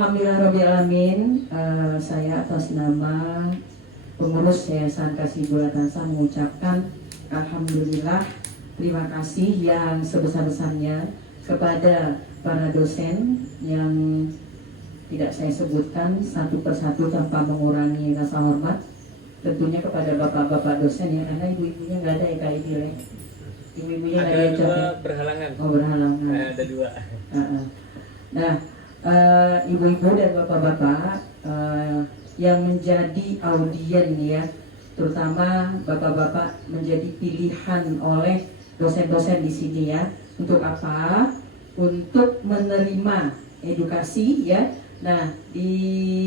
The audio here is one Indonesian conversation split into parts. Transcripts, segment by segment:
Alhamdulillahirrahmanirrahim. Saya atas nama pengurus Yayasan Kasih Bulatansa mengucapkan Alhamdulillah, terima kasih yang sebesar-besarnya kepada para dosen yang tidak saya sebutkan satu persatu tanpa mengurangi rasa hormat. Tentunya kepada bapak-bapak dosen ya, karena ibu-ibunya nggak ada ya Kak Idil ya. Ibu-ibunya nggak ada dua berhalangan. Oh berhalangan. Ada dua. Nah, ibu-ibu dan bapak-bapak yang menjadi audien ya, terutama bapak-bapak menjadi pilihan oleh dosen-dosen di sini ya. Untuk apa? Untuk menerima edukasi ya. Nah, di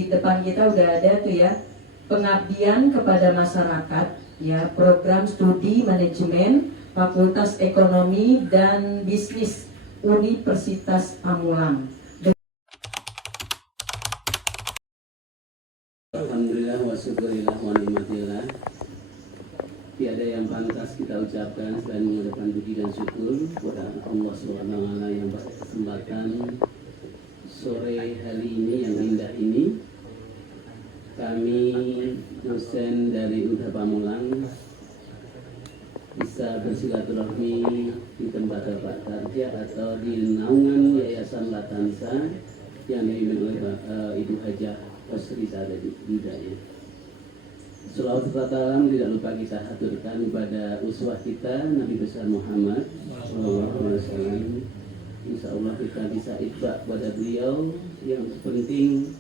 depan kita udah ada tuh ya, pengabdian kepada masyarakat ya, program studi manajemen Fakultas Ekonomi dan Bisnis Universitas Pamulang. Alhamdulillah wa syukurillah wa ni'matillah. Tiada yang pantas kita ucapkan selain mengucapkan puji dan syukur kepada Allah SWT yang pada kesempatan sore hari ini yang indah ini, kami dosen dari Universitas Pamulang bisa bersilaturahmi di tempat Bapak kerja atau di naungan Yayasan Latansa yang dipimpin oleh Ibu Hajah Osri Sadadi Hidayah. Selawat serta salam tidak lupa kita haturkan kepada uswah kita Nabi besar Muhammad SAW. Insya Allah kita bisa itba pada beliau. Yang penting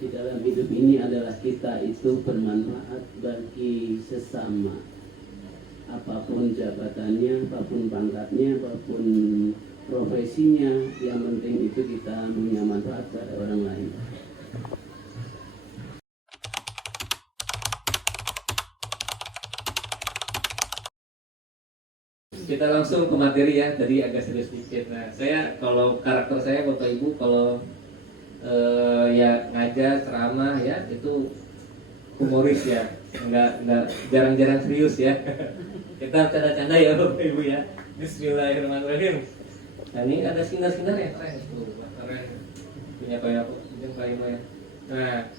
di dalam hidup ini adalah kita itu bermanfaat bagi sesama, apapun jabatannya, apapun pangkatnya, apapun profesinya. Yang penting itu kita punya manfaat pada orang lain. Kita langsung ke materi ya, tadi agak serius sedikit. Nah, saya kalau karakter saya Bapak Ibu kalau ya ngajar ceramah ya itu humoris ya, nggak jarang-jarang serius ya. Kita canda-canda ya Bapak Ibu ya. Bismillahirrahmanirrahim. Nah ini ada sinar-sinar yang keren, keren punya kayak ya. Nah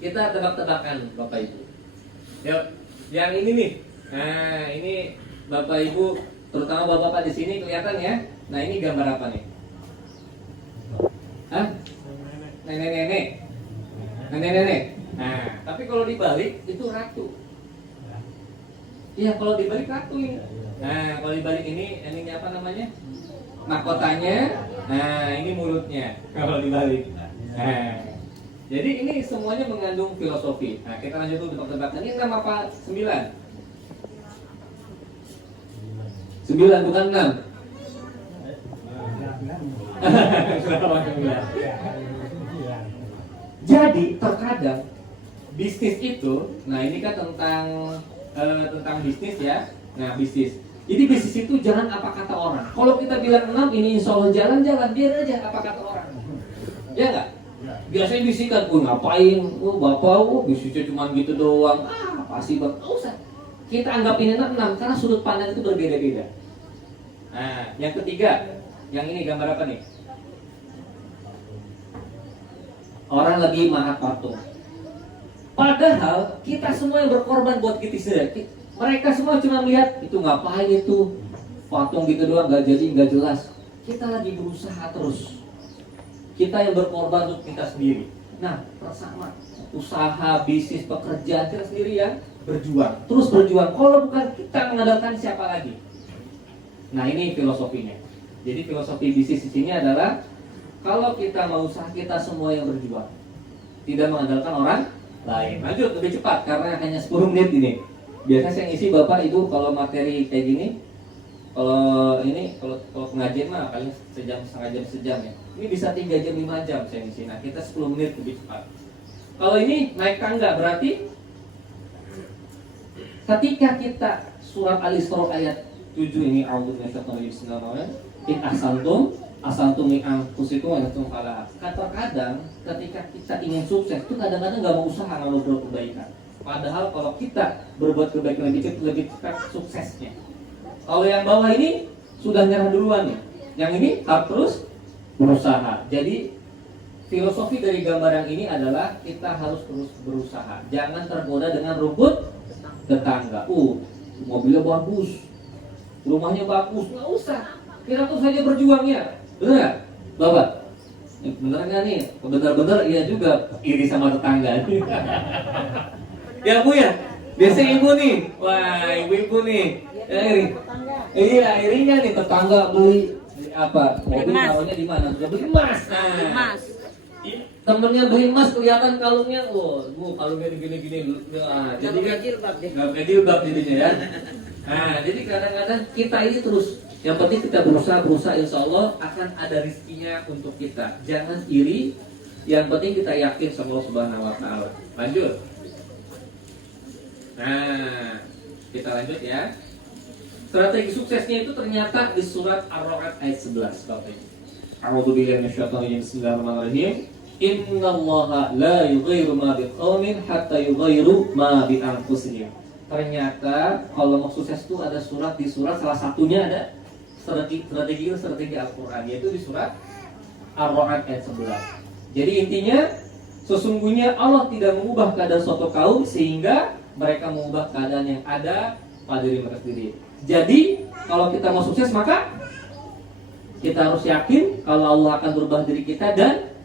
kita tebak-tebakan Bapak Ibu. Yuk, yang ini nih. Nah ini Bapak Ibu, terutama bapak-bapak di sini kelihatan ya. Nah ini gambar apa nih? Hah? Nenek-nenek. Nenek-nenek. Nah, tapi kalau dibalik itu ratu. Iya, kalau dibalik ratu ini. Nah, kalau dibalik ini apa namanya? Mahkotanya. Nah, ini mulutnya. Kalau dibalik. Nah, jadi ini semuanya mengandung filosofi. Nah, kita lanjut dulu tebak-tebakan. Ini 6 apa 9? 9 bukan 6. Jadi terkadang bisnis itu, nah ini kan tentang bisnis ya. Nah bisnis. Jadi bisnis itu jangan apa kata orang. Kalau kita bilang 6 ini insya Allah jalan-jalan, biar aja apa kata orang. Ya nggak? Biasanya bisikan, ngapain? Bapak, bisnisnya cuma gitu doang. Pasti bang, nggak usah. Kita anggap ini 6 karena sudut pandang itu berbeda-beda. Nah, yang ketiga, yang ini gambar apa nih? Orang lagi mahat patung. Padahal kita semua yang berkorban buat kita sendiri. Mereka semua cuma lihat itu ngapain itu patung gitu doang, nggak jadi, nggak jelas. Kita lagi berusaha terus. Kita yang berkorban untuk kita sendiri. Nah, bersama usaha, bisnis, pekerjaan kita sendiri yang berjuang, terus berjuang. Kalau bukan kita mengandalkan siapa lagi? Nah ini filosofinya. Jadi filosofi bisnis di sini adalah kalau kita mau usaha kita semua yang berjuang, tidak mengandalkan orang lain. Lanjut lebih cepat karena hanya 10 menit ini. Biasanya saya ngisi Bapak Ibu kalau materi kayak gini, kalau pengajian mah paling sejam ya. Ini bisa 3 jam 5 jam saya ngisi. Nah kita 10 menit lebih cepat. Kalau ini naik tangga berarti ketika kita surat Al-Isra ayat 7 ini asantum min anfusikum wa antum fala. Kadang ketika kita ingin sukses itu kadang-kadang nggak mau usaha, nggak mau berbuat kebaikan. Padahal kalau kita berbuat kebaikan lebih cepat suksesnya. Kalau yang bawah ini sudah nyerah duluan ya. Yang ini harus terus berusaha. Jadi filosofi dari gambar yang ini adalah kita harus terus berusaha. Jangan tergoda dengan rumput tetangga. Mobilnya bagus, rumahnya bagus, nggak usah. Kita tuh saja berjuang ya, bener nggak, Bapak? Bener nggak nih? Bener-bener iya juga iri sama tetangga. Ya Bu ya, biasanya ibu nih, wah ibu-ibu nih, ya, iri. Iya irinya nih tetangga beli apa? Mobil taruhnya di mana? Sudah beli emas. Nah, temennya beli emas kelihatan kalungnya, kalungnya gini-gini. Nah, jadi kan nggak pakai jilbab jadinya ya. Nah, jadi kadang-kadang kita ini terus, yang penting kita berusaha, insya Allah akan ada rizkinya untuk kita. Jangan iri, yang penting kita yakin sama Allah Subhanahu Wa Taala. Lanjut. Nah, kita lanjut ya. Strategi suksesnya itu ternyata di surat Ar-Ra'd ayat 11. Bapak Ibu. A'udzubillahi minasyaitonir rajim. Bismillahirrahmanirrahim. Innallaha la yughayyiru ma biqaumin hatta yughayyiru ma bi anfusihim. Ternyata kalau mau sukses itu ada surat, di surat salah satunya ada strategi Al-Qur'an, yaitu di surat Ar-Ra'd ayat 11. Jadi intinya sesungguhnya Allah tidak mengubah keadaan suatu kaum sehingga mereka mengubah keadaan yang ada pada diri mereka sendiri. Jadi kalau kita mau sukses maka kita harus yakin kalau Allah akan berubah diri kita dan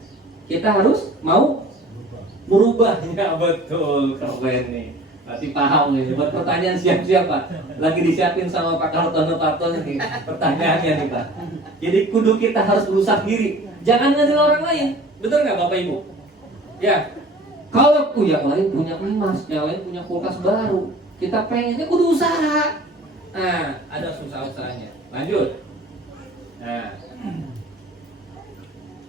kita harus mau merubahnya. Betul, keren nih. Berarti paham nih. Buat pertanyaan siap-siap Pak. Lagi disiapin sama Pak Kartono nih pertanyaannya nih Pak. Jadi kudu kita harus berusaha sendiri. Jangan ngandil orang lain. Betul nggak Bapak Ibu? Ya. Kalau yang lain punya emas, yang lain punya kulkas baru, kita pengennya kudu usaha. Nah, ada usaha-usahanya. Lanjut.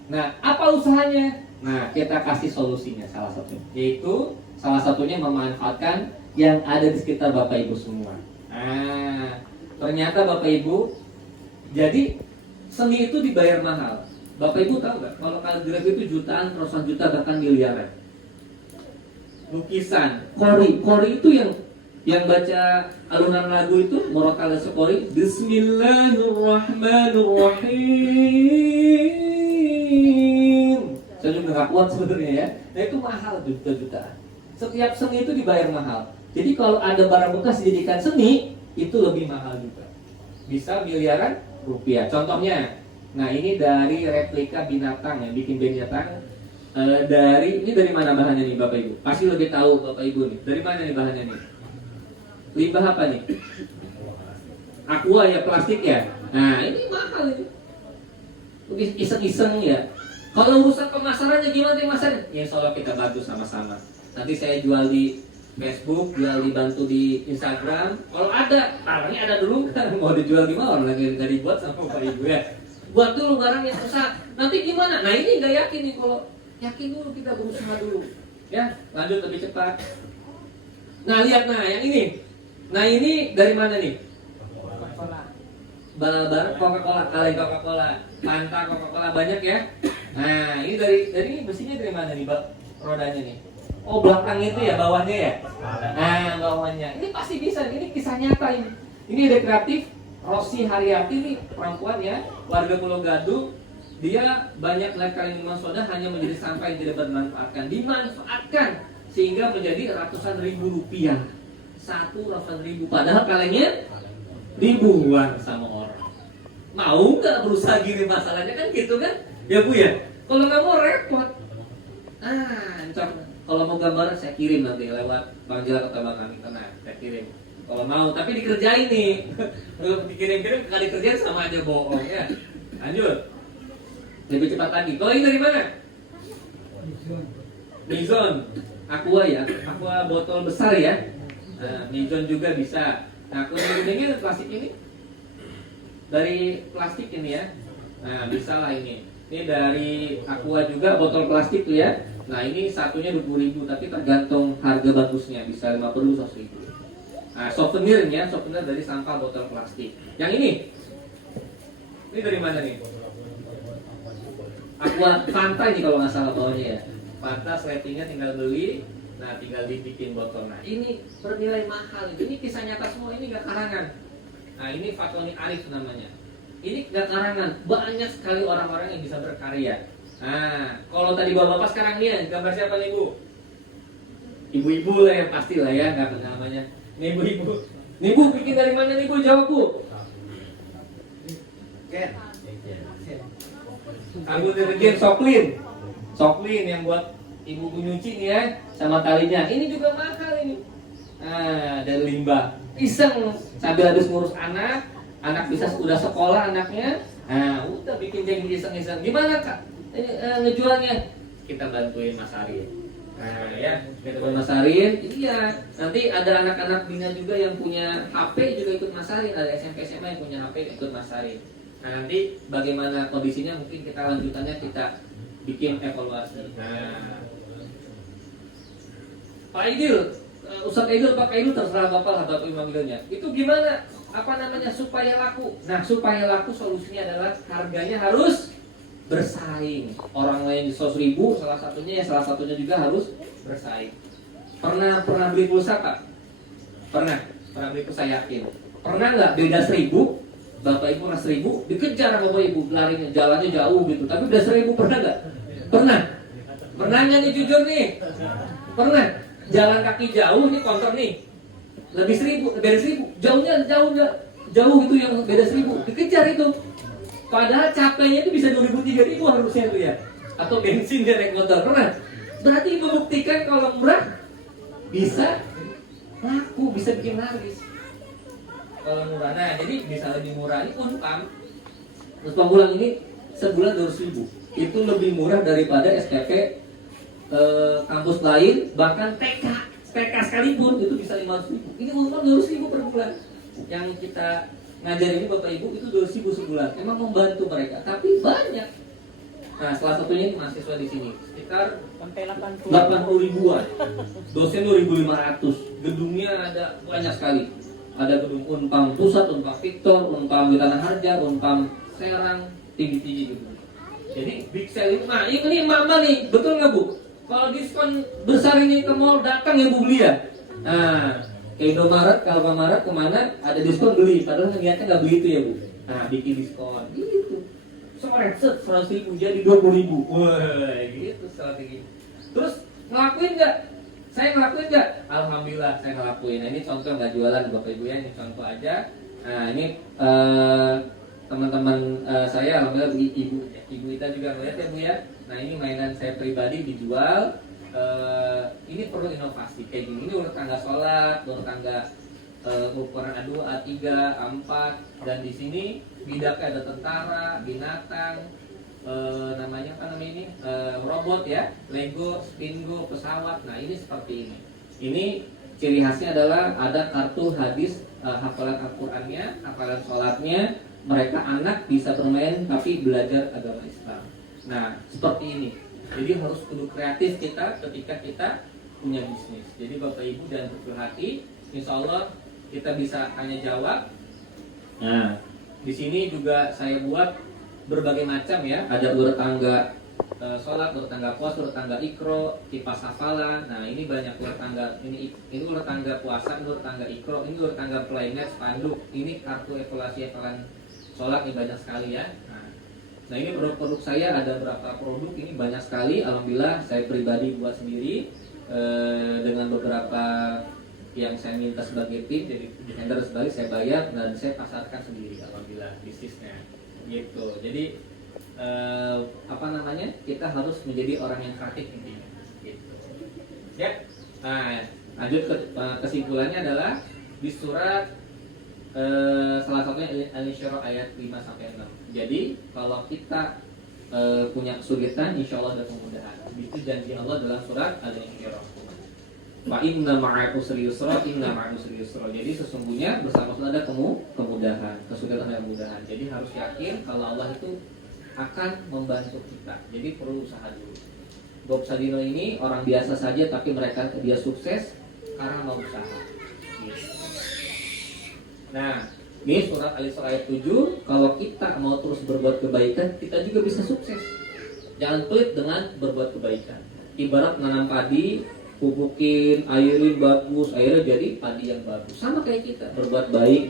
Nah, apa usahanya? Nah, kita kasih solusinya salah satu, yaitu salah satunya memanfaatkan yang ada di sekitar Bapak Ibu semua. Nah, ternyata Bapak Ibu, jadi seni itu dibayar mahal. Bapak Ibu tahu nggak? Kalau kaligrafi itu jutaan, ratusan juta, bahkan miliaran. Lukisan, kori itu yang baca alunan lagu itu Murattal Sekori, Bismillahirrahmanirrahim. Saya juga nggak kuat sebenarnya ya. Nah itu mahal, juta-jutaan. Setiap seni itu dibayar mahal. Jadi kalau ada barang bekas dijadikan seni itu lebih mahal juga. Bisa miliaran rupiah. Contohnya, nah ini dari replika binatang yang bikin binatang. Ini dari mana bahannya nih Bapak Ibu? Pasti lebih tahu Bapak Ibu nih. Dari mana nih bahannya nih? Limbah apa nih? Aqua ya, plastik ya. Nah ini mahal ini. Iseng-iseng ya. Kalau urusan pemasarannya gimana nih masaran? Ya insya Allah kita bantu sama-sama. Nanti saya jual di Facebook, jual dibantu di Instagram. Kalau ada, barangnya ada dulu kan. Mau dijual di mana? Orang lagi nggak dibuat sama Bapak Ibu ya. Buat dulu barang yang susah. Nanti gimana? Nah ini nggak yakin nih kalau. Yakin dulu, kita berusaha dulu. Ya, lanjut lebih cepat. Nah, lihat yang ini. Nah, ini dari mana nih? Coca-Cola, kalian Coca-Cola, Fanta Coca-Cola banyak ya. Nah, ini dari besinya dari mana nih, Bang? Rodanya nih. Oh, belakang itu ya, bawahnya ya. Nah, bawahnya. Ini pasti bisa, ini kisah nyata ini. Ini ada kreatif Rosi Haryati nih, perempuan ya, warga Pulau Gadung. Dia banyak melihat kaleng minuman soda hanya menjadi sampah yang tidak bermanfaatkan. Dimanfaatkan sehingga menjadi ratusan ribu rupiah. Ratusan ribu. Padahal kalengnya ribuan sama orang. Mau nggak berusaha gini masalahnya kan gitu kan? Ya Bu ya. Kalau nggak mau repot. Kalau mau gambar saya kirim nanti lewat Bang Jala atau Bang Amin. Tenang, saya kirim. Kalau mau, tapi dikerjain nih. Dikirim-kirim kali kerjain sama aja bohong ya. Lanjut. Lebih cepat lagi. Kalau ini dari mana? Mizon. Aqua ya. Aqua botol besar ya. Nah, Mizon juga bisa. Nah, kuningnya plastik ini dari plastik ini ya. Nah, bisa lah ini. Ini dari Aqua juga botol plastik tuh ya. Nah, ini satunya 20.000 tapi tergantung harga bagusnya. Bisa 50.000, 100.000. Nah, souvenirnya, souvenir dari sampah botol plastik. Yang ini dari mana nih? Aqua Fanta ini kalau nggak salah bawahnya ya. Fanta ratingnya tinggal beli, nah tinggal dibikin botol. Nah ini bernilai mahal. Ini kisah nyata semua, ini nggak karangan. Nah ini Fatoni Arif namanya. Ini nggak karangan. Banyak sekali orang-orang yang bisa berkarya. Nah, kalau tadi bapak-bapak sekarang nih, gambar siapa nih Bu? Ibu-ibu lah yang pasti lah ya, nggak namanya. Nih ibu-ibu. Nih Bu, bikin dari mana nih Bu? Jawab Bu. Sabun deterjen Soklin. Soklin yang buat ibu nyuci nih ya, sama talinya. Ini juga mahal ini. Nah, dari limbah. Iseng sambil habis ngurus anak bisa udah sekolah anaknya. Nah, udah bikin jadi iseng-iseng. Gimana Kak? Ngejualnya? Kita bantuin Mas Arin. Nah, ya, kita bantuin Mas Arin. Iya, nanti ada anak-anak bina juga yang punya HP juga ikut Mas Arin. Ada SMP SMA yang punya HP ikut Mas Arin. Nah, nanti bagaimana kondisinya mungkin kita lanjutannya kita bikin evaluasi. Nah, Pak Idil, Ustadz Idil, Pak Idil terserah Bapak atau Ibu manggilnya. Itu gimana? Apa namanya supaya laku? Nah, supaya laku solusinya adalah harganya harus bersaing. Orang lain di 100.000, salah satunya juga harus bersaing. Pernah beli pulsa Pak? Pernah beli pulsa yakin. Pernah nggak beda 1.000? Bapak Ibu pernah 1.000 dikejar sama Bapak Ibu, larinya jalannya jauh gitu. Tapi udah 1.000 pernah nggak? Pernah nggak nih jujur nih? Pernah. Jalan kaki jauh nih konter nih. Lebih 1.000, beda 1.000. Jauh itu yang beda 1.000 dikejar itu. Padahal capeknya itu bisa 2.000 3.000 harusnya tuh ya. Atau bensin dia naik motor. Pernah. Berarti membuktikan kalau murah bisa laku, bisa bikin laris. Kalau murah, nah jadi bisa lebih murah. Ini Unpam pulang ini sebulan 200.000. Itu lebih murah daripada SPP kampus lain, bahkan TK sekalipun itu bisa 500.000. Ini Unpam 200.000 per bulan. Yang kita ngajar ini Bapak Ibu itu 200.000 sebulan. Emang membantu mereka, tapi banyak. Nah, salah satunya ini mahasiswa di sini sekitar 80.000-an. Dosen 2.500. Gedungnya ada banyak sekali. Ada gedung Unpam Pusat, Unpam Victor, Unpam di Tanah Harja, Unpam Serang, tinggi-tinggi gitu. Jadi big sale itu, nah ini mama nih, betul nggak Bu? Kalau diskon besar ini ke mall datang ya Bu beli ya. Nah, ke Indomaret, ke Alfamaret kemana ada diskon beli, padahal niatnya nggak beli itu ya Bu. Nah, bikin diskon, gitu. Sore set 100.000 jadi 20.000, wah gitu strategi. Terus ngelakuin nggak? Saya ngelakuin nggak? Alhamdulillah saya ngelakuin. Nah, ini contoh nggak jualan Bapak Ibu ya, ini contoh aja. Nah ini teman-teman saya, alhamdulillah ibu kita juga melihat ya Bu ya. Nah ini mainan saya pribadi dijual. Ini perlu inovasi kayak gini. Ini urut tangga sholat, urut tangga ukuran A2, A3, A4, dan di sini bidaknya ada tentara, binatang. Namanya apa namanya ini robot ya, Lego, Spingo, pesawat. Nah ini seperti ini. Ini ciri khasnya adalah ada kartu hadis, hafalan Al-Qur'annya, hafalan sholatnya. Mereka anak bisa bermain tapi belajar agama Islam. Nah seperti ini. Jadi harus kudu kreatif kita ketika kita punya bisnis. Jadi Bapak Ibu jangan kecil hati. Insya Allah kita bisa tanya jawab. Nah di sini juga saya buat berbagai macam ya, ada urut tangga sholat, urut tangga puasa, urut tangga ikro, kipas hafalan. Nah ini banyak urut tangga, ini urut tangga puasa, ini urut tangga ikro, ini urut tangga playmat, spanduk, ini kartu evaluasi hafalan sholat, ini banyak sekali ya. Nah ini produk-produk saya, ada berapa produk, ini banyak sekali. Alhamdulillah saya pribadi buat sendiri dengan beberapa yang saya minta sebagai tim, jadi desainer sebagai saya bayar dan saya pasarkan sendiri. Alhamdulillah bisnisnya gitu. Jadi apa namanya, kita harus menjadi orang yang kreatif intinya gitu ya. Nah lanjut ke kesimpulannya adalah di surat salah satunya Al-Insyirah ayat 5-6. Jadi kalau kita punya kesulitan, insya Allah ada kemudahan. Itu janji Allah dalam surat Al-Insyirah. Fa inna ma'al usri yusra, inna ma'al usri yusra. Jadi sesungguhnya bersama Allah ada kemudahan, kesulitan dan kemudahan. Jadi harus yakin kalau Allah itu akan membantu kita. Jadi perlu usaha dulu. Bob Sadino ini orang biasa saja, tapi dia sukses karena mau usaha. Nah, ini surat Al-Isra ayat 7. Kalau kita mau terus berbuat kebaikan, kita juga bisa sukses. Jangan pelit dengan berbuat kebaikan. Ibarat menanam padi, pupukin, airin bagus, akhirnya jadi padi yang bagus. Sama kayak kita, berbuat baik,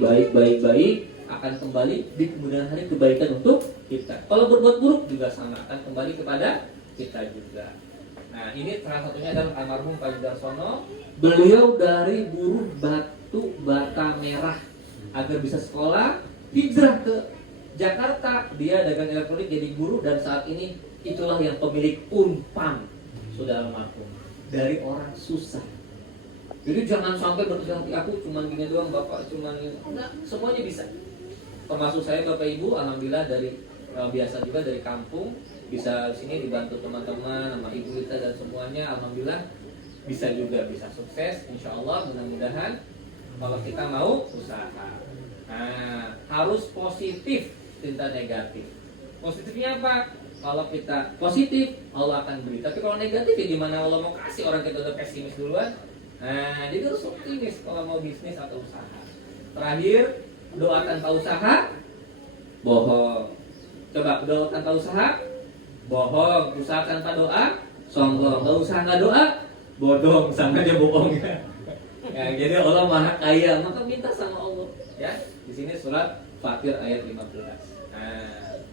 akan kembali di kemudian hari kebaikan untuk kita. Kalau berbuat buruk juga sama, akan kembali kepada kita juga. Nah, ini salah satunya adalah almarhum Pak Darsono. Beliau dari buruh batu bata merah agar bisa sekolah, hijrah ke Jakarta, dia dagang elektronik jadi guru, dan saat ini itulah yang pemilik Unpam, sudah almarhum, dari orang susah. Jadi jangan sampai berkecil hati, aku cuman gini doang, bapak cuman ini. Enggak, semuanya bisa. Termasuk saya Bapak Ibu, alhamdulillah dari biasa juga dari kampung, bisa sini dibantu teman-teman sama ibu kita dan semuanya, alhamdulillah bisa juga, bisa sukses insya Allah. Mudah-mudahan kalau kita mau usaha. Nah, harus positif, tidak negatif. Positifnya apa? Kalau kita positif, Allah akan beri. Tapi kalau negatif, ya gimana Allah mau kasih, orang kita udah pesimis duluan. Nah, jadi harus optimis kalau mau bisnis atau usaha. Terakhir, doa tanpa usaha bohong. Coba doa tanpa usaha bohong, usaha tanpa doa sombong. Nggak usah nggak doa bodong, sama aja bohong ya. Ya, jadi Allah Maha Kaya, maka minta sama Allah ya. Di sini surat Fatir ayat 15. Nah,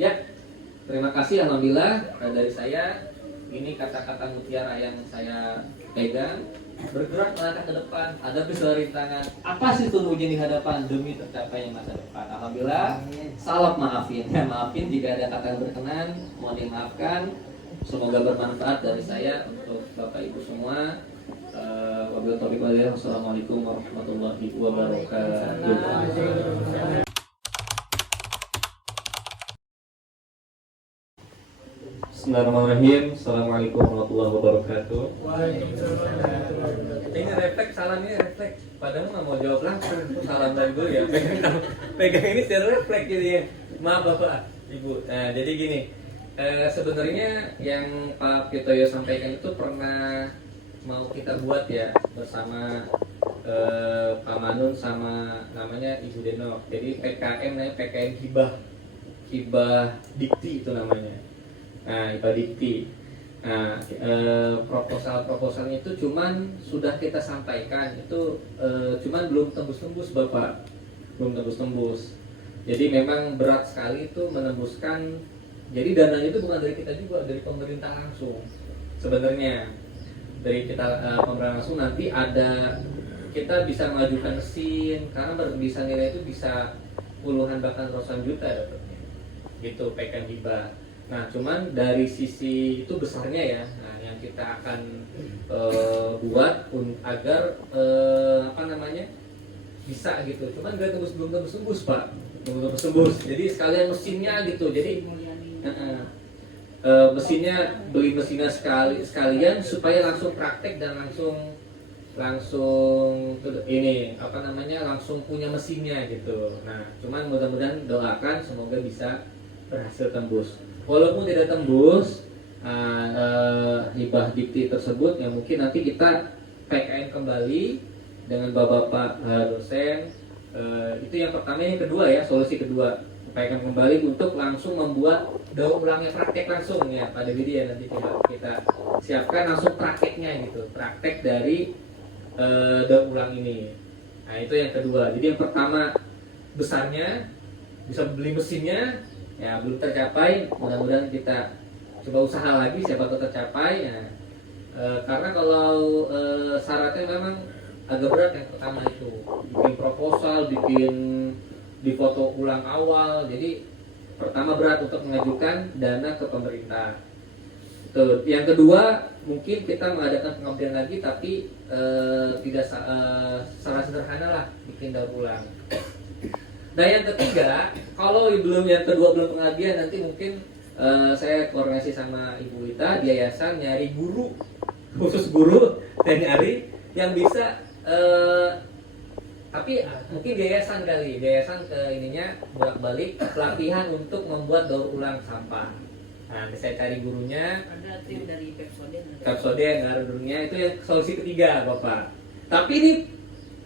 ya, terima kasih alhamdulillah dari saya. Ini kata-kata mutiara yang saya pegang. Bergerak melangkah ke depan, hadapi segala rintangan. Apa sih tujuan di hadapan demi tercapainya masa depan? Alhamdulillah. Salam maafin, ya maafin jika ada kata yang berkenan, mohon dimaafkan. Semoga bermanfaat dari saya untuk Bapak Ibu semua. Wabillahi taufiq wal hidayah. Wassalamualaikum warahmatullahi wabarakatuh. Bismillahirrahmanirrahim. Assalamualaikum warahmatullahi wabarakatuh. Ini refleks, salam ini refleks. Padahal nggak mau jawab langsung, salam dari dulu ya. Pegang ini secara refleks gitu ya. Maaf Bapak, Ibu. Nah, jadi gini, sebenarnya yang Pak Pitoyo sampaikan itu pernah mau kita buat ya bersama Pak Manun sama namanya Ibu Deno. Jadi PKM namanya PKM Hibah Dikti itu namanya. Nah, IPA Dikti. Nah, proposal-proposalnya itu cuman sudah kita sampaikan, itu cuman belum tembus-tembus Bapak, belum tembus-tembus. Jadi memang berat sekali itu menembuskan. Jadi dananya itu bukan dari kita juga, dari pemerintah langsung. Sebenarnya dari kita pemerintah langsung, nanti ada kita bisa mengajukan mesin, karena bisa nilai itu bisa puluhan bahkan ratusan juta dapatnya. Gitu PKM hibah. Nah, cuman dari sisi itu besarnya ya, nah yang kita akan buat agar bisa gitu. Cuman belum tembus Pak, belum tembus. Jadi sekalian mesinnya gitu. Jadi mesinnya beli mesinnya sekalian supaya langsung praktek dan langsung ini langsung punya mesinnya gitu. Nah, cuman mudah-mudahan doakan semoga bisa berhasil tembus. Walaupun tidak tembus hibah dikti tersebut, ya mungkin nanti kita PKN kembali dengan bapak-bapak dosen. Itu yang pertama. Yang kedua ya, solusi kedua, PKN kembali untuk langsung membuat daur ulangnya, praktek langsung ya pada video ya, nanti kita siapkan langsung prakteknya gitu, praktek dari daur ulang ini. Nah, itu yang kedua. Jadi yang pertama besarnya bisa beli mesinnya, ya belum tercapai, mudah-mudahan kita coba usaha lagi, siapa tahu tercapai ya. Karena kalau syaratnya memang agak berat. Yang pertama itu bikin proposal, bikin di foto ulang awal, jadi pertama berat untuk mengajukan dana ke pemerintah. Yang kedua mungkin kita mengadakan pengabdian lagi, tapi tidak secara sederhana lah, bikin daur ulang. Nah, yang ketiga, kalau yang kedua belum pengabdian, nanti mungkin saya koordinasi sama Ibu Wita di yayasan, nyari guru, khusus guru, dan nyari yang bisa, tapi mungkin di yayasan ke ininya bolak-balik pelatihan untuk membuat daur ulang sampah. Nah, saya cari gurunya. Ada tim dari Pepsoden. Ada gurunya, itu yang solusi ketiga Bapak. Tapi ini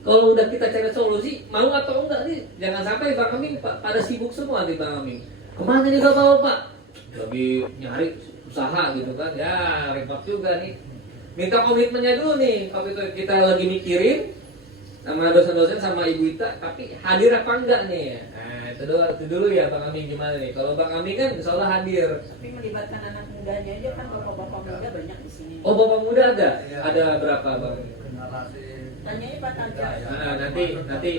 kalau udah kita cari solusi, mau atau enggak nih, jangan sampai Bang Amin pada sibuk semua nih Bang Amin. Kemana nih Bapak? Lagi nyari usaha gitu kan, ya repot juga nih. Minta komitmennya dulu nih, kalau itu kita lagi mikirin, sama dosen-dosen sama Ibu Ita, tapi hadir apa enggak nih? Nah, itu dulu ya Bang Amin gimana nih? Kalau Bang Amin kan insya Allah hadir. Tapi melibatkan anak mudanya aja kan bapak-bapak muda banyak di sini. Oh, Bapak muda ada? Ada berapa Bang? Tanyanya Pak Taja.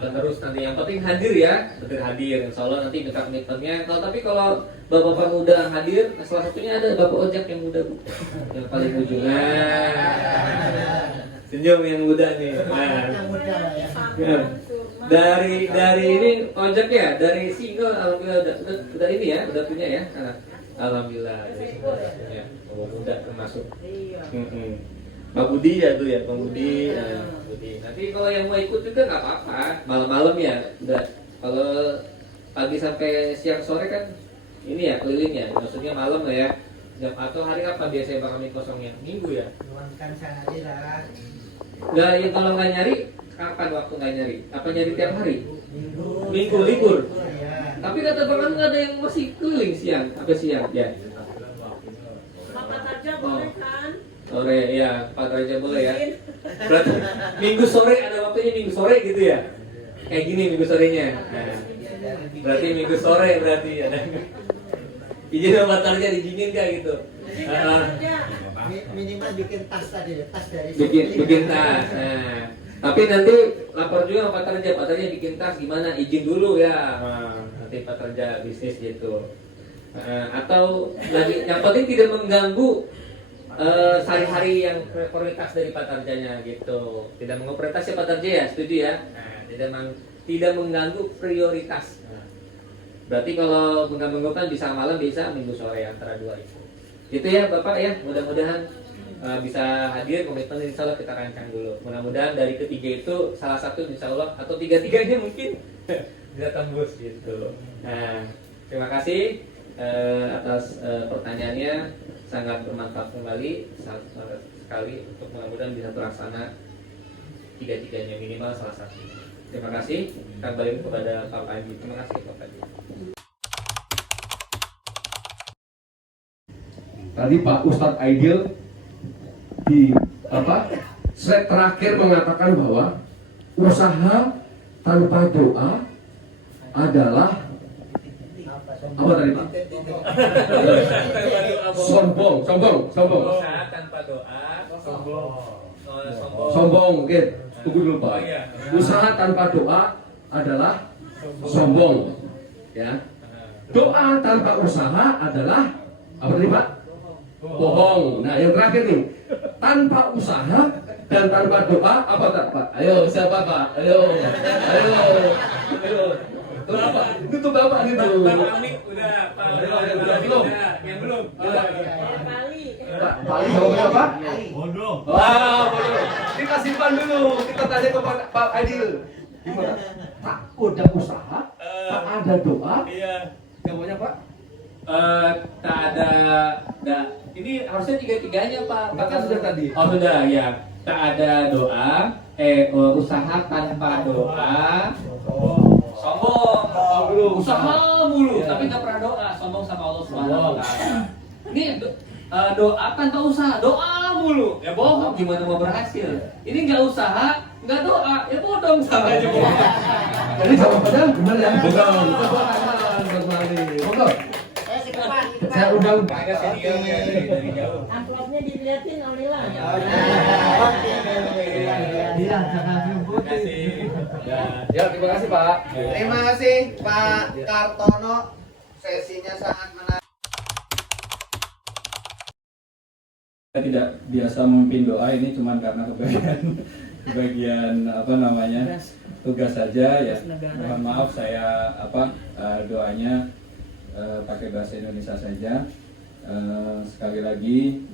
Penerus nanti yang penting hadir ya, betul hadir. Insya Allah nanti minta komitmennya. Kalau bapak-bapak muda hadir, salah satunya ada Bapak Ojek yang muda, Bu. Yang paling ujung. Senyum yang muda nih. Dari ini ojek ya, dari single alhamdulillah udah ini ya, udah punya ya. Alhamdulillah. Ya, muda termasuk. Pak Budi ya tuh ya, Pak Budi. Budi. Nanti kalau yang mau ikut juga nggak apa-apa, malam-malam ya. Udah. Kalau pagi sampai siang sore kan ini ya keliling ya, maksudnya malam lah ya. Jam atau hari apa biasanya Bang Amin kosongnya? Minggu ya? Luangkan sehari lah. Nggak, ya kalau nggak nyari, kapan waktu nggak nyari? Apa nyari tiap hari? Minggu libur. Ya. Tapi kata Bang Amin ada yang masih keliling siang, apa siang ya? Pak Taja boleh kan? Sore ya, Pak Raja boleh ya. Berarti minggu sore ada waktunya minggu sore gitu ya? Kayak gini minggu sorenya. Nah, berarti minggu sore berarti ada. Izin sama Pak Tarja diizinin nggak gitu? Minimal bikin tas tadi, tas dari Bikin tas. Nah, tapi nanti lapor juga sama Pak Tarja. Pak Tarja bikin tas gimana? Izin dulu ya. Nanti Pak Tarja bisnis gitu. Atau lagi yang penting tidak mengganggu sehari-hari yang prioritas dari Pak Tarjanya gitu. Tidak mengganggu prioritas ya Pak Tarja ya, setuju ya? Nah, tidak mengganggu prioritas. Berarti kalau mengganggu kan bisa malam, bisa minggu sore antara dua itu. Gitu ya Bapak ya, mudah-mudahan bisa hadir, komitmen insya Allah kita rancang dulu. Mudah-mudahan dari ketiga itu salah satu insya Allah atau tiga-tiganya mungkin bisa tembus gitu. Nah, terima kasih atas pertanyaannya, sangat bermanfaat kembali sekali untuk mudah-mudahan bisa terlaksana tiga-tiganya minimal salah satu. Terima kasih. Kembali kepada Pak Panji. Terima kasih Pak Panji. Tadi Pak Ustadz Aidil di slide terakhir mengatakan bahwa usaha tanpa doa adalah apa tadi Pak? Sombong. Usaha tanpa doa, Sombong, oke. Tunggu dulu Pak. Usaha tanpa doa adalah sombong. Ya. Doa tanpa usaha adalah apa tadi Pak? Bohong. Nah, yang terakhir nih, tanpa usaha dan tanpa doa apa tak Pak? Ayo, siapa Pak? Ayo. Itu Bapak, itu Bapak gitu. Bang Amin udah, Pak. Belum. Yang belum. Pak, paling jawabannya apa? bodoh. Wah, bodoh. Kita simpan dulu. Kita tanya ke Pak Aidil. Gimana? Tak ada usaha, tak ada doa. Iya. Jawabannya Pak? Tak ada. Ini harusnya tiga-tiganya Pak. Bahkan sudah tadi. Oh sudah ya. Tak ada doa, usaha tanpa doa. Sombong. Usaha mulu, tapi nggak pernah doa. Sombong sama Allah Subhanahu Wa Taala. Ini doa tanpa usaha, doa mulu. Ya bohong, gimana mau berhasil? Ini nggak usaha, nggak doa, ya bodong sama aja bohong. Jadi jawabannya benar ya? Betul. Betul. Saya undang Agak seniornya dari jauh. Amplopnya dilihatin Aurila. Bilang jangan Terima kasih. Ya, terima kasih Pak. Terima kasih Pak Kartono, sesinya sangat menarik. Saya tidak biasa memimpin doa ini cuma karena kebagian tugas saja ya. Mohon maaf saya doanya pakai bahasa Indonesia saja. Sekali lagi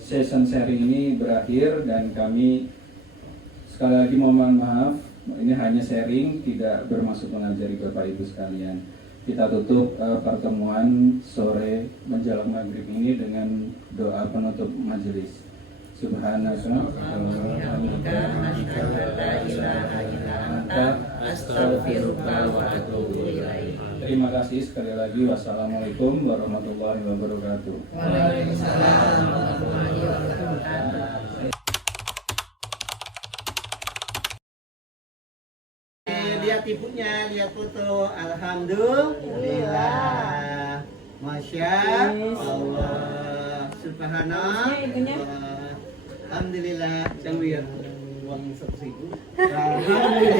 session sharing ini berakhir dan kami sekali lagi mohon maaf, ini hanya sharing, tidak bermaksud mengajari Bapak Ibu sekalian. Kita tutup pertemuan sore menjelang maghrib ini dengan doa penutup majelis. Subhanaka Terima kasih sekali lagi. Wassalamualaikum warahmatullahi wabarakatuh. Waalaikumsalam warahmatullahi wabarakatuh. ibunya, lihat foto. Alhamdulillah. Masya Allah. Subhanallah. Alhamdulillah. Uang 100.000. Alhamdulillah.